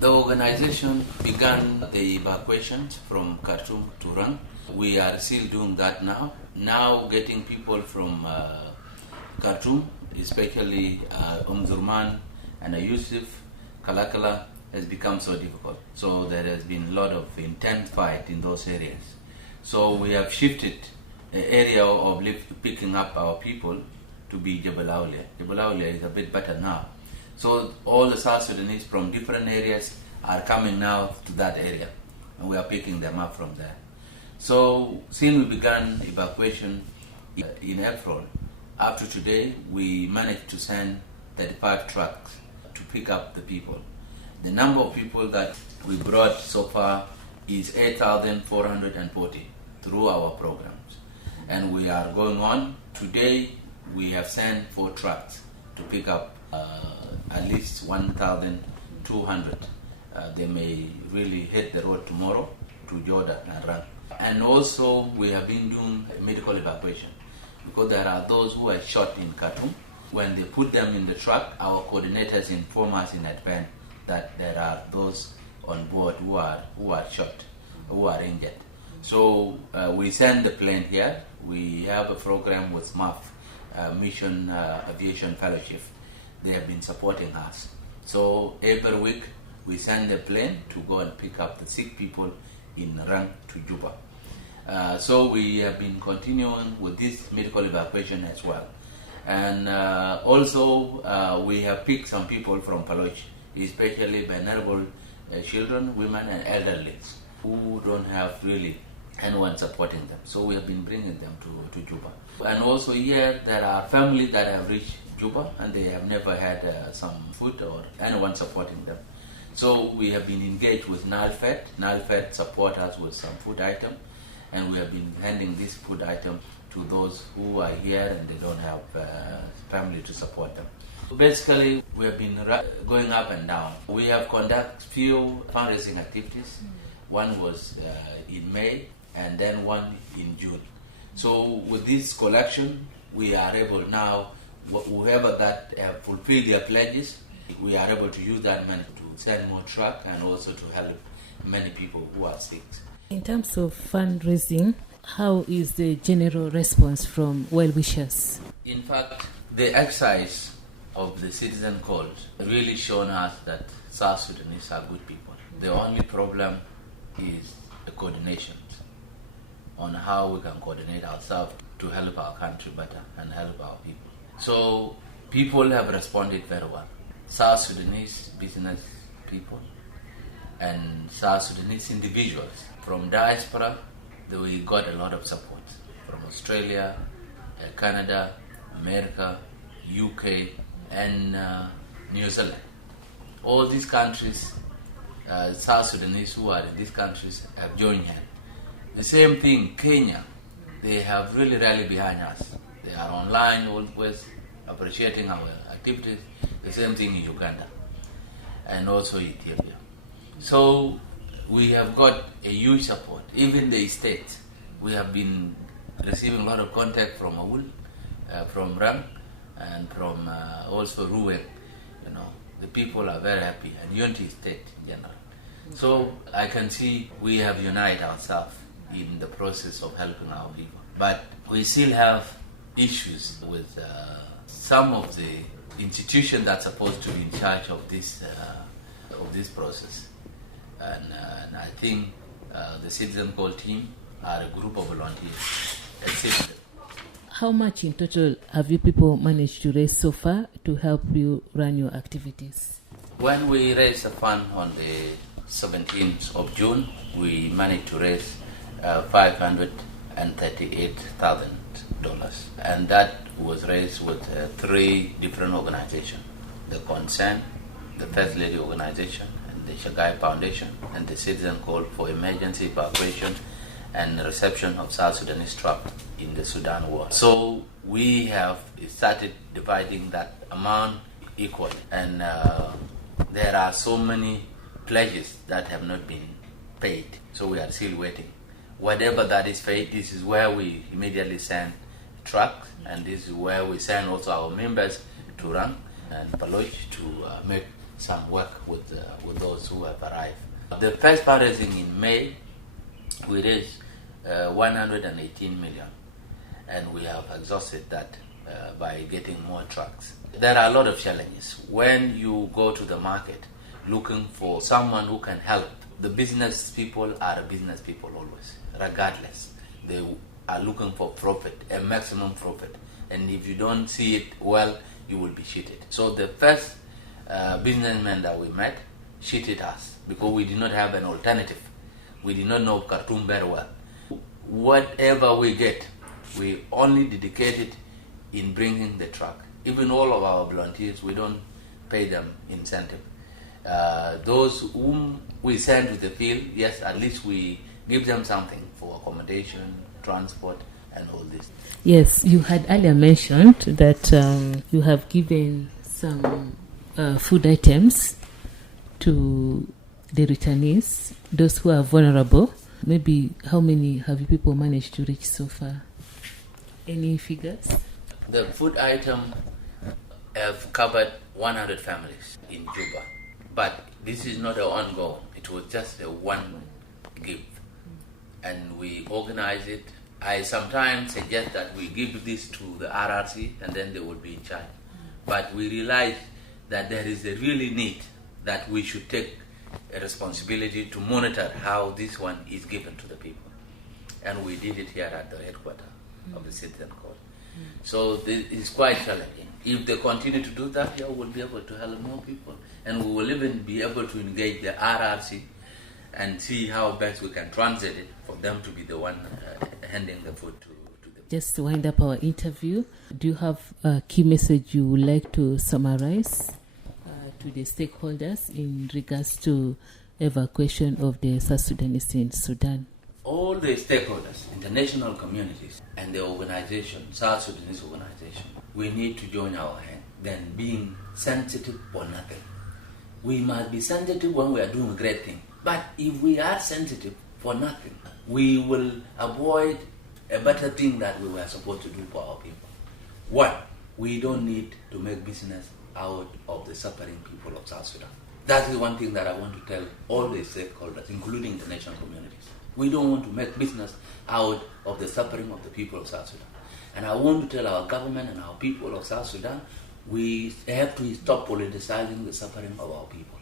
The organization began the evacuations from Khartoum to Rang. We are still doing that now. Now getting people from Khartoum, especially Omdurman and Yusuf, Kalakala, has become so difficult. So there has been a lot of intense fight in those areas. So we have shifted the area of picking up our people to be Jebel Aulia. Jebel Aulia is a bit better now. So all the South Sudanese from different areas are coming now to that area, and we are picking them up from there. So since we began evacuation in April, up to today, we managed to send 35 trucks to pick up the people. The number of people that we brought so far is 8,440 through our programs. And we are going on. Today, we have sent 4 trucks to pick up at least 1,200. They may really hit the road tomorrow to Jordan and Rang. And also, we have been doing medical evacuation because there are those who are shot in Khartoum. When they put them in the truck, our coordinators inform us in advance that there are those on board who are shot, who are injured. So we send the plane here. We have a program with MAF, Mission Aviation Fellowship. They have been supporting us. So every week we send a plane to go and pick up the sick people in Rang to Juba. So we have been continuing with this medical evacuation as well. And also we have picked some people from Paloch, especially vulnerable children, women and elderly who don't have really anyone supporting them. So we have been bringing them to Juba. And also here there are families that have reached Juba and they have never had some food or anyone supporting them. So we have been engaged with NALFED. NALFED support us with some food item, and we have been handing this food item to those who are here and they don't have family to support them. Basically, we have been going up and down. We have conducted few fundraising activities. One was in May and then one in June. So with this collection, we are able now, whoever that have fulfilled their pledges, we are able to use that money to send more truck and also to help many people who are sick. In terms of fundraising, how is the general response from well-wishers? In fact, the exercise of the citizen code really shown us that South Sudanese are good people. The only problem is the coordination on how we can coordinate ourselves to help our country better and help our people. So people have responded very well. South Sudanese business people and South Sudanese individuals from diaspora, we got a lot of support from Australia, Canada, America, UK, and New Zealand. All these countries, South Sudanese who are in these countries have joined hands. The same thing, Kenya, they have really rallied behind us. They are online always appreciating our activities. The same thing in Uganda and also Ethiopia. So we have got a huge support. Even the state, we have been receiving a lot of contact from Awul, from Rang, and from also Ruwen. You know, the people are very happy, and Unity State in general. So I can see we have united ourselves in the process of helping our people. But we still have issues with some of the institutions that's supposed to be in charge of this process. And I think the Citizen Call team are a group of volunteers. How much in total have you people managed to raise so far to help you run your activities? When we raised the fund on the 17th of June, we managed to raise $538,000. And that was raised with 3 different organizations: the Concern, the First Lady Organization, the Shagai Foundation, and the Citizen Call for Emergency Evacuation and Reception of South Sudanese Trapped in the Sudan War. So we have started dividing that amount equally, and there are so many pledges that have not been paid, so we are still waiting. Whatever that is paid, this is where we immediately send trucks, and this is where we send also our members to Rang and Paloch to make some work with those who have arrived. The first fundraising in May, we raised 118 million, and we have exhausted that by getting more trucks. There are a lot of challenges. When you go to the market looking for someone who can help, the business people are business people always, regardless. They are looking for profit, a maximum profit. And if you don't see it well, you will be cheated. So the first businessman that we met cheated us because we did not have an alternative. We did not know Khartoum very well. Whatever we get, we only dedicate it in bringing the truck. Even all of our volunteers, we don't pay them incentive. Those whom we send to the field, yes, at least we give them something for accommodation, transport, and all this. Yes, you had earlier mentioned that you have given some food items to the returnees, those who are vulnerable. Maybe how many have you people managed to reach so far? Any figures? The food item have covered 100 families in Juba, but this is not an ongoing. It was just a one gift, and we organize it. I sometimes suggest that we give this to the RRC and then they will be in charge. But we realize that there is a really need that we should take a responsibility to monitor how this one is given to the people. And we did it here at the headquarters of the Citizen Court. So it's quite challenging. If they continue to do that, yeah, we'll be able to help more people. And we will even be able to engage the RRC and see how best we can translate it for them to be the one handing the food to them. Just to wind up our interview, do you have a key message you would like to summarize to the stakeholders in regards to evacuation of the South Sudanese in Sudan? All the stakeholders, international communities, and the organization, South Sudanese organization, we need to join our hand than being sensitive for nothing. We must be sensitive when we are doing a great thing. But if we are sensitive for nothing, we will avoid a better thing that we were supposed to do for our people. One, we don't need to make business out of the suffering people of South Sudan. That is one thing that I want to tell all the stakeholders, including the international communities. We don't want to make business out of the suffering of the people of South Sudan. And I want to tell our government and our people of South Sudan, we have to stop politicizing the suffering of our people.